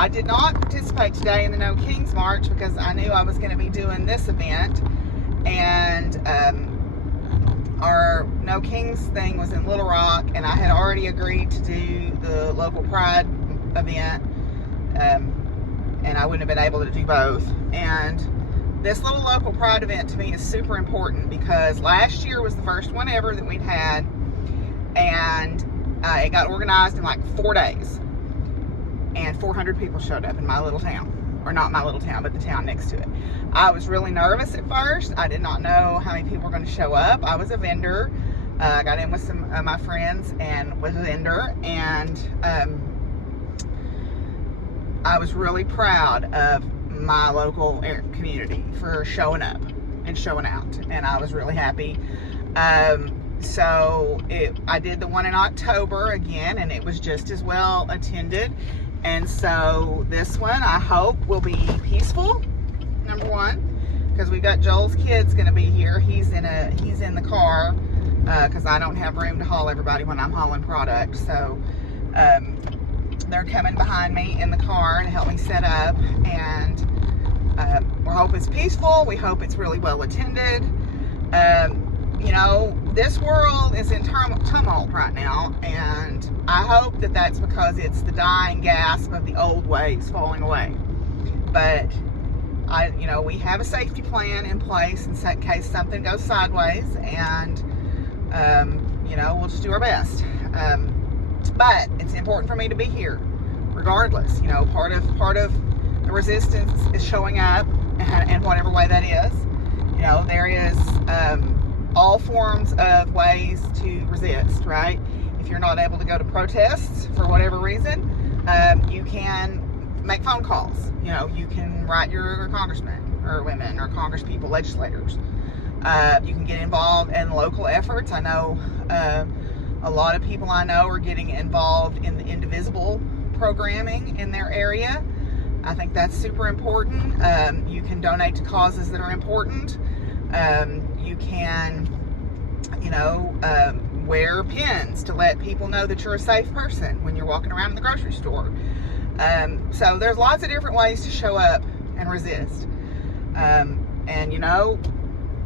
I did not participate today in the No Kings March because I knew I was going to be doing this event, and our No Kings thing was in Little Rock, and I had already agreed to do the local Pride event, and I wouldn't have been able to do both. And this little local Pride event to me is super important because last year was the first one ever that we'd had, and it got organized in like 4 days, and 400 people showed up in my little town. Or not my little town, but the town next to it. I was really nervous at first. I did not know how many people were going to show up. I was a vendor. I got in with some of my friends and was a vendor, and I was really proud of my local community for showing up and showing out, and I was really happy. So I did the one in October again, and it was just as well attended. And so this one, I hope, will be peaceful, number one, because we've got Joel's kid's going to be here. He's in the car because I don't have room to haul everybody when I'm hauling product. So they're coming behind me in the car to help me set up, and we hope it's peaceful. We hope it's really well attended. You know, this world is in tumult right now, and I hope that that's because it's the dying gasp of the old ways falling away. But we have a safety plan in place in case something goes sideways, and we'll just do our best. But it's important for me to be here, regardless. Part of the resistance is showing up, and whatever way that is. There is all forms of ways to resist, right? If you're not able to go to protests for whatever reason, you can make phone calls. You can write your congressmen or women or congresspeople, legislators. You can get involved in local efforts. I know a lot of people I know are getting involved in the Indivisible programming in their area. I think that's super important. You can donate to causes that are important. You can, wear pins to let people know that you're a safe person when you're walking around in the grocery store. So there's lots of different ways to show up and resist.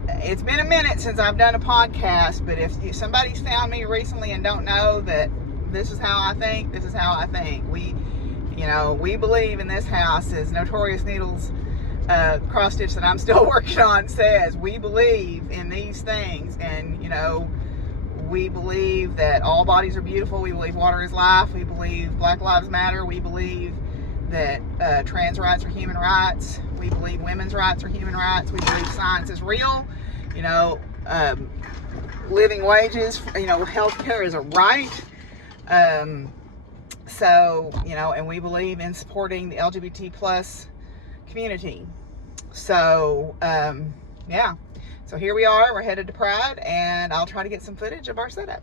It's been a minute since I've done a podcast, but if somebody's found me recently and don't know that this is how I think, this is how I think. We believe in this house, as Notorious Needles cross stitch that I'm still working on says, we believe in these things, and we believe that all bodies are beautiful. We believe water is life. We believe Black Lives Matter. We believe that trans rights are human rights. We believe women's rights are human rights. We believe science is real. Living wages, healthcare is a right. And we believe in supporting the LGBT plus community. So, yeah. So here we are. We're headed to Pride, and I'll try to get some footage of our setup.